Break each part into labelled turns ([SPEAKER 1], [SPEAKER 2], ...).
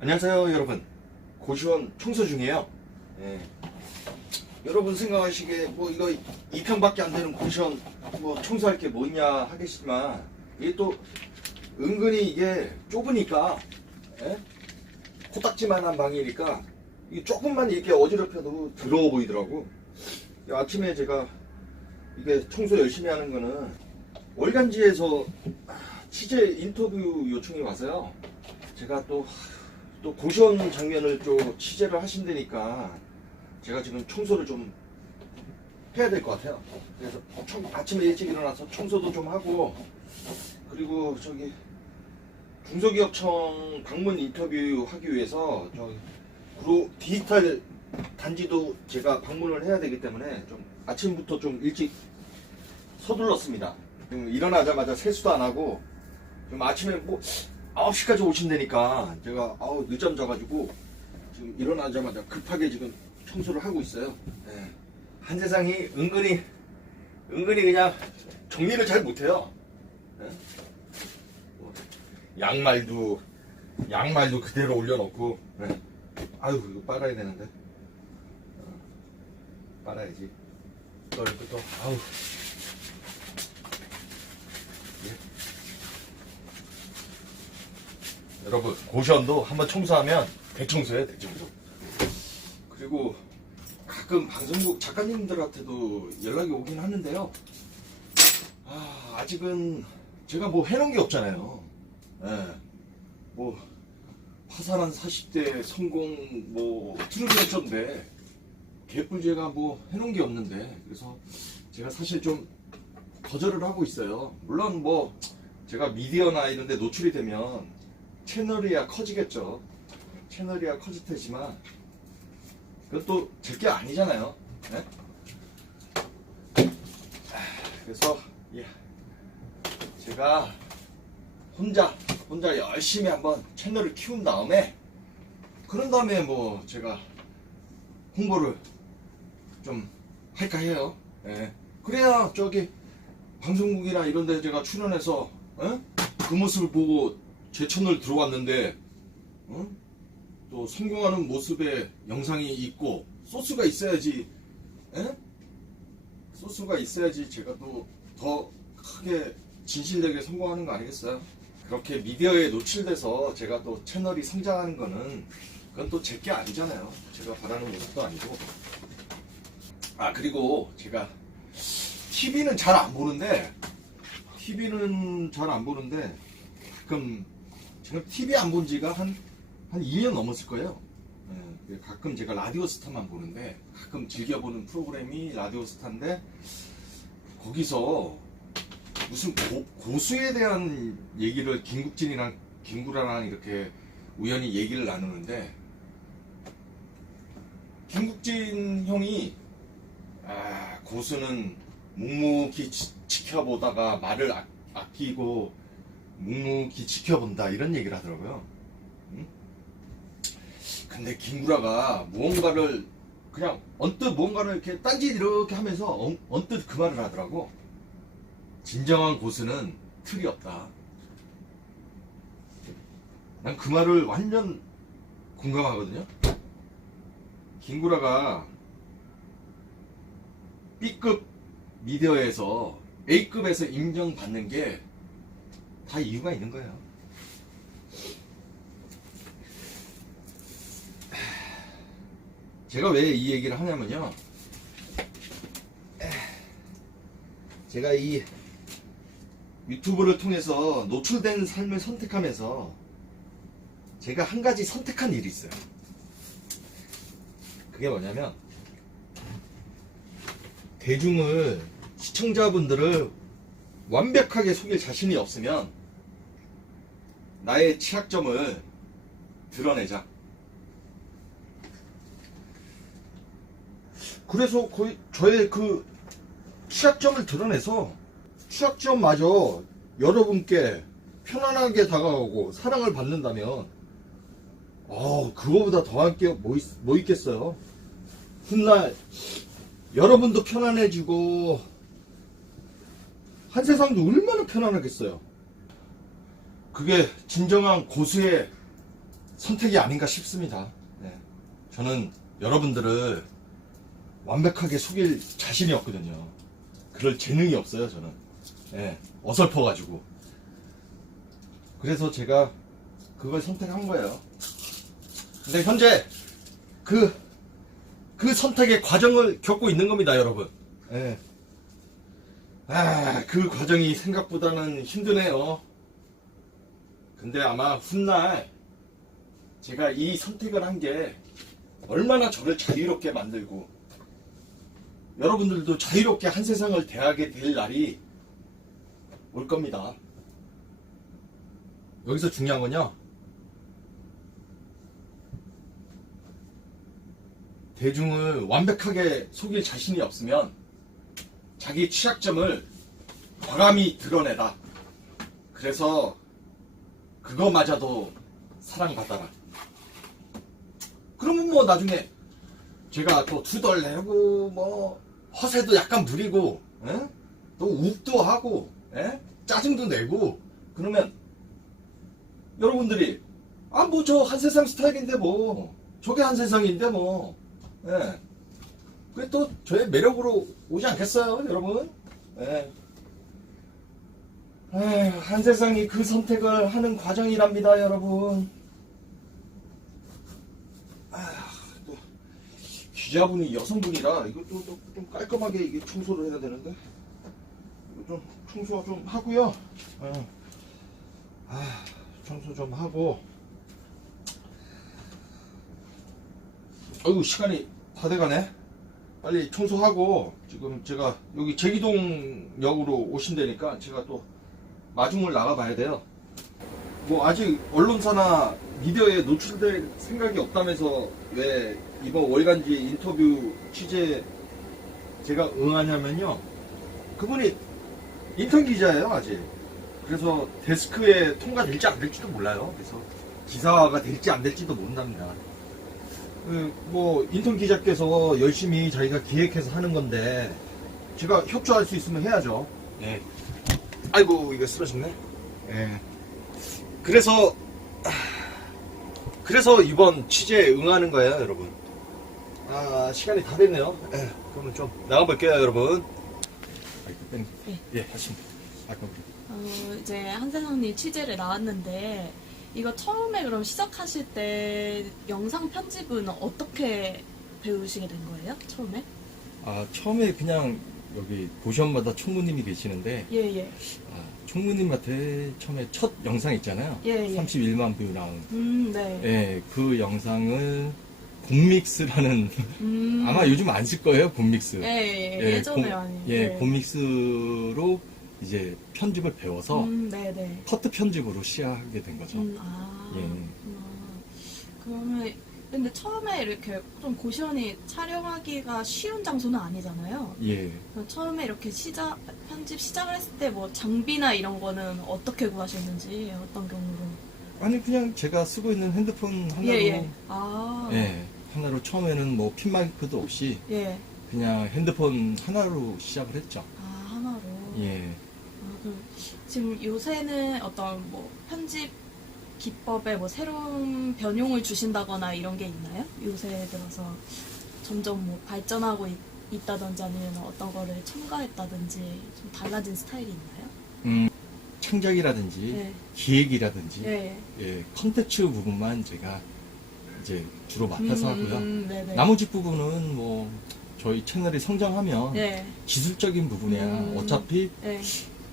[SPEAKER 1] 안녕하세요 여러분 고시원 청소 중이에요 예. 여러분 생각하시기에 뭐 이거 2평밖에 안 되는 고시원 뭐 청소할 게 뭐 있냐 하겠지만 이게 또 은근히 이게 좁으니까 예? 코딱지만한 방이니까 이게 조금만 이렇게 어지럽혀도 더러워 보이더라고 아침에 제가 이게 청소 열심히 하는 거는 월간지에서 취재 인터뷰 요청이 와서요 제가 또 또 고시원 장면을 좀 취재를 하신다니까 제가 지금 청소를 좀 해야 될 것 같아요. 그래서 청- 아침에 일찍 일어나서 청소도 좀 하고 그리고 저기 중소기업청 방문 인터뷰 하기 위해서 저 그리고 디지털 단지도 제가 방문을 해야 되기 때문에 좀 아침부터 좀 일찍 서둘렀습니다. 지금 일어나자마자 세수도 안 하고 좀 아침에 뭐 9시까지 오신다니까 제가 아우 늦잠 자가지고 지금 일어나자마자 급하게 지금 청소를 하고 있어요. 예. 한 세상이 은근히 은근히 그냥 정리를 잘 못해요. 예? 뭐, 양말도 양말도 그대로 올려놓고 예. 아유 이거 빨아야 되는데 어, 빨아야지 또 이렇게 또 아우 여러분 고시원도 한번 청소하면 대청소해요 대청소 그리고 가끔 방송국 작가님들한테도 연락이 오긴 하는데요. 아, 아직은 제가 뭐 해놓은 게 없잖아요. 예. 뭐 화사한 40대 성공 뭐 트루비언처인데 개꿀제가 뭐 해놓은 게 없는데 그래서 제가 사실 좀 거절을 하고 있어요. 물론 뭐 제가 미디어나 이런 데 노출이 되면 채널이야 커지겠죠. 채널이야 커질 테지만 그건 또제게 아니잖아요. 네? 아, 그래서 예, 제가 혼자 혼자 열심히 한번 채널을 키운 다음에 그런 다음에 뭐 제가 홍보를 좀 할까 해요. 예. 그래야 저기 방송국이나 이런 데 제가 출연해서 예? 그 모습을 보고 제 채널 들어왔는데 어? 또 성공하는 모습의 영상이 있고 소스가 있어야지 에? 소스가 있어야지 제가 또 더 크게 진실되게 성공하는 거 아니겠어요? 그렇게 미디어에 노출돼서 제가 또 채널이 성장하는 거는 그건 또 제 게 아니잖아요. 제가 바라는 모습도 아니고 아 그리고 제가 TV는 잘 안 보는데 TV는 잘 안 보는데 가끔 제가 TV 안 본 지가 한, 한 2년 넘었을 거예요. 예, 가끔 제가 라디오 스타만 보는데 가끔 즐겨보는 프로그램이 라디오 스타인데 거기서 무슨 고, 고수에 대한 얘기를 김국진이랑 김구라랑 이렇게 우연히 얘기를 나누는데 김국진 형이 아, 고수는 묵묵히 지, 지켜보다가 말을 아, 아끼고 묵묵히 지켜본다 이런 얘기를 하더라고요. 응? 근데 김구라가 무언가를 그냥 언뜻 무언가를 이렇게 딴짓 이렇게 하면서 언, 언뜻 그 말을 하더라고. 진정한 고수는 틀이 없다. 난 그 말을 완전 공감하거든요. 김구라가 B급 미디어에서 A급에서 인정받는 게 다 이유가 있는 거예요. 제가 왜 이 얘기를 하냐면요. 제가 이 유튜브를 통해서 노출된 삶을 선택하면서 제가 한 가지 선택한 일이 있어요. 그게 뭐냐면 대중을 시청자분들을 완벽하게 속일 자신이 없으면 나의 취약점을 드러내자. 그래서 거의 저의 그 취약점을 드러내서 취약점마저 여러분께 편안하게 다가가고 사랑을 받는다면 어 그거보다 더한 게 뭐 뭐 있겠어요? 훗날 여러분도 편안해지고 한 세상도 얼마나 편안하겠어요. 그게 진정한 고수의 선택이 아닌가 싶습니다. 네. 저는 여러분들을 완벽하게 속일 자신이 없거든요. 그럴 재능이 없어요, 저는. 예, 어설퍼가지고. 그래서 제가 그걸 선택한 거예요. 근데 현재 그, 그 선택의 과정을 겪고 있는 겁니다, 여러분. 예. 아, 그 과정이 생각보다는 힘드네요. 근데 아마 훗날 제가 이 선택을 한 게 얼마나 저를 자유롭게 만들고 여러분들도 자유롭게 한 세상을 대하게 될 날이 올 겁니다. 여기서 중요한 건요. 대중을 완벽하게 속일 자신이 없으면 자기 취약점을 과감히 드러내다. 그래서 그거마저도 사랑받아라. 그러면 뭐 나중에 제가 또 투덜 내고 뭐 허세도 약간 부리고 에? 또 욱도 하고 에? 짜증도 내고 그러면 여러분들이 아 뭐 저 한세상 스타일인데 뭐 저게 한세상인데 뭐 예. 그게 또 저의 매력으로 오지 않겠어요 여러분 예. 에휴, 한 세상이 그 선택을 하는 과정이랍니다 여러분 기자분이 여성분이라 이것도 또좀 깔끔하게 이게 청소를 해야 되는데 좀 청소 좀 하고요. 어. 아, 청소 좀 하고. 어이구 시간이 다 돼가네. 빨리 청소하고 지금 제가 여기 제기동역으로 오신다니까 제가 또 마중을 나가봐야 돼요. 뭐 아직 언론사나 미디어에 노출될 생각이 없다면서 왜 이번 월간지 인터뷰 취재 제가 응하냐면요. 그분이 인턴 기자예요 아직. 그래서 데스크에 통과될지 안 될지도 몰라요. 그래서 기사가 될지 안 될지도 모른답니다. 그, 뭐 인턴 기자께서 열심히 자기가 기획해서 하는 건데 제가 협조할 수 있으면 해야죠. 네. 아이고 이거 쓰러졌네. 예. 그래서 아, 그래서 이번 취재에 응하는 거예요, 여러분. 아 시간이 다 됐네요. 예, 그러면 좀 나가볼게요, 여러분.
[SPEAKER 2] 네.
[SPEAKER 1] 예, 하십니다. 아까
[SPEAKER 2] 어, 이제 한세상님 취재를 나왔는데 이거 처음에 그럼 시작하실 때 영상 편집은 어떻게 배우시게 된 거예요? 처음에?
[SPEAKER 3] 아, 처음에 그냥 여기 고시원마다 총무님이 계시는데,
[SPEAKER 2] 예 예.
[SPEAKER 3] 아, 총무님한테 처음에 첫 영상 있잖아요.
[SPEAKER 2] 예, 예.
[SPEAKER 3] 31만 뷰 나온.
[SPEAKER 2] 음 네.
[SPEAKER 3] 예, 그 영상을 곰믹스라는,
[SPEAKER 2] 음.
[SPEAKER 3] 아마 요즘 안 쓸 거예요, 곰믹스.
[SPEAKER 2] 예, 예, 예. 예전에
[SPEAKER 3] 곰-
[SPEAKER 2] 많이.
[SPEAKER 3] 예,
[SPEAKER 2] 네.
[SPEAKER 3] 곰믹스로 이제 편집을 배워서
[SPEAKER 2] 음 네 네.
[SPEAKER 3] 커트 편집으로 시작하게 된 거죠.
[SPEAKER 2] 음, 아.
[SPEAKER 3] 예.
[SPEAKER 2] 근데 처음에 이렇게 좀 고시원이 촬영하기가 쉬운 장소는 아니잖아요.
[SPEAKER 3] 예.
[SPEAKER 2] 그럼 처음에 이렇게 시작 편집 시작을 했을 때 뭐 장비나 이런 거는 어떻게 구하셨는지 어떤 경우로?
[SPEAKER 3] 아니, 그냥 제가 쓰고 있는 핸드폰 하나로,
[SPEAKER 2] 예예. 예. 아.
[SPEAKER 3] 예, 하나로 처음에는 뭐 핀 마이크도 없이
[SPEAKER 2] 예.
[SPEAKER 3] 그냥 핸드폰 하나로 시작을 했죠.
[SPEAKER 2] 아 하나로.
[SPEAKER 3] 예.
[SPEAKER 2] 아, 그럼 지금 요새는 어떤 뭐 편집 기법에 뭐 새로운 변용을 주신다거나 이런 게 있나요? 요새 들어서 점점 뭐 발전하고 있, 있다든지 아니면 어떤 거를 첨가했다든지 좀 달라진 스타일이 있나요?
[SPEAKER 3] 음, 창작이라든지
[SPEAKER 2] 네.
[SPEAKER 3] 기획이라든지
[SPEAKER 2] 예.
[SPEAKER 3] 예, 컨텐츠 부분만 제가 이제 주로 맡아서 하고요.
[SPEAKER 2] 음, 네네.
[SPEAKER 3] 나머지 부분은 뭐 저희 채널이 성장하면
[SPEAKER 2] 예.
[SPEAKER 3] 기술적인 부분이야.
[SPEAKER 2] 음.
[SPEAKER 3] 어차피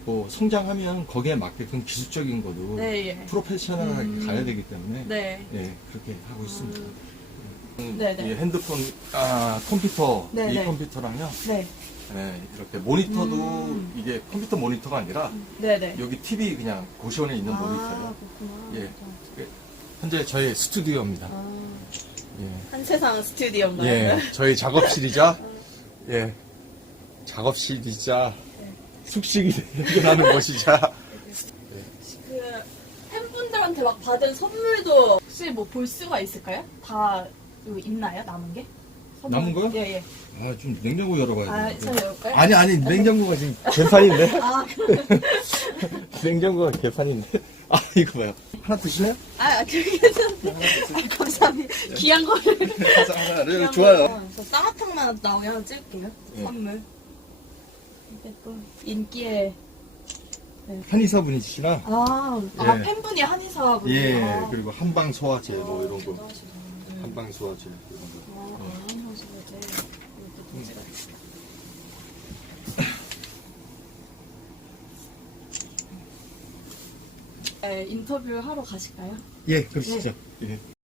[SPEAKER 2] 예.
[SPEAKER 3] 뭐 성장하면 거기에 맞게끔 기술적인 것도
[SPEAKER 2] 네, 예.
[SPEAKER 3] 프로페셔널하게
[SPEAKER 2] 음.
[SPEAKER 3] 가야 되기 때문에
[SPEAKER 2] 네.
[SPEAKER 3] 예, 그렇게 하고 있습니다. 음,
[SPEAKER 2] 네 네.
[SPEAKER 3] 이 핸드폰, 아, 컴퓨터,
[SPEAKER 2] 네네.
[SPEAKER 3] 이 컴퓨터랑요.
[SPEAKER 2] 네.
[SPEAKER 3] 예, 이렇게 모니터도
[SPEAKER 2] 음.
[SPEAKER 3] 이게 컴퓨터 모니터가 아니라
[SPEAKER 2] 네 네.
[SPEAKER 3] 여기 TV 그냥 고시원에 있는
[SPEAKER 2] 아,
[SPEAKER 3] 모니터예요.
[SPEAKER 2] 그렇구나.
[SPEAKER 3] 예. 현재 저희 스튜디오입니다.
[SPEAKER 2] 아,
[SPEAKER 3] 예.
[SPEAKER 2] 한세상 스튜디오인가요?
[SPEAKER 3] 예, 저희 작업실이자, 예, 작업실이자, 숙식이 해결하는
[SPEAKER 2] 그 팬분들한테 막 받은 선물도 혹시 뭐 볼 수가 있을까요? 다 있나요? 남은 게? 선물.
[SPEAKER 1] 남은 거요?
[SPEAKER 2] 예, 예.
[SPEAKER 1] 아, 좀 냉장고 열어봐야
[SPEAKER 2] 아,
[SPEAKER 1] 돼.
[SPEAKER 2] 저 열까요?
[SPEAKER 1] 아니, 아니, 냉장고가 지금 개판인데?
[SPEAKER 2] 아,
[SPEAKER 1] 냉장고가 개판인데? 아, 이거 봐요. 하나 드시나요?
[SPEAKER 2] 아, 그게 괜찮은데. 아, 감사합니다. 귀한 거를.
[SPEAKER 1] 하나, 네,
[SPEAKER 2] 귀한
[SPEAKER 1] 좋아요.
[SPEAKER 2] 거. 저 쌍화탕만 나오게 하나 찍을게요.
[SPEAKER 1] 네.
[SPEAKER 2] 선물. 이게 또 인기의.
[SPEAKER 1] 한의사 분이시라.
[SPEAKER 2] 아, 아
[SPEAKER 1] 예.
[SPEAKER 2] 팬분이 한의사 분이요.
[SPEAKER 1] 예,
[SPEAKER 2] 아.
[SPEAKER 1] 그리고 한방 소화제 뭐 이런 거.
[SPEAKER 2] 대단하시다. 네.
[SPEAKER 1] 한방 소화제 이런 거.
[SPEAKER 2] 아, 아, 한의사 이렇게 동지가 있어요. 네, 인터뷰 하러 가실까요?
[SPEAKER 1] 예, 그러시죠. 예.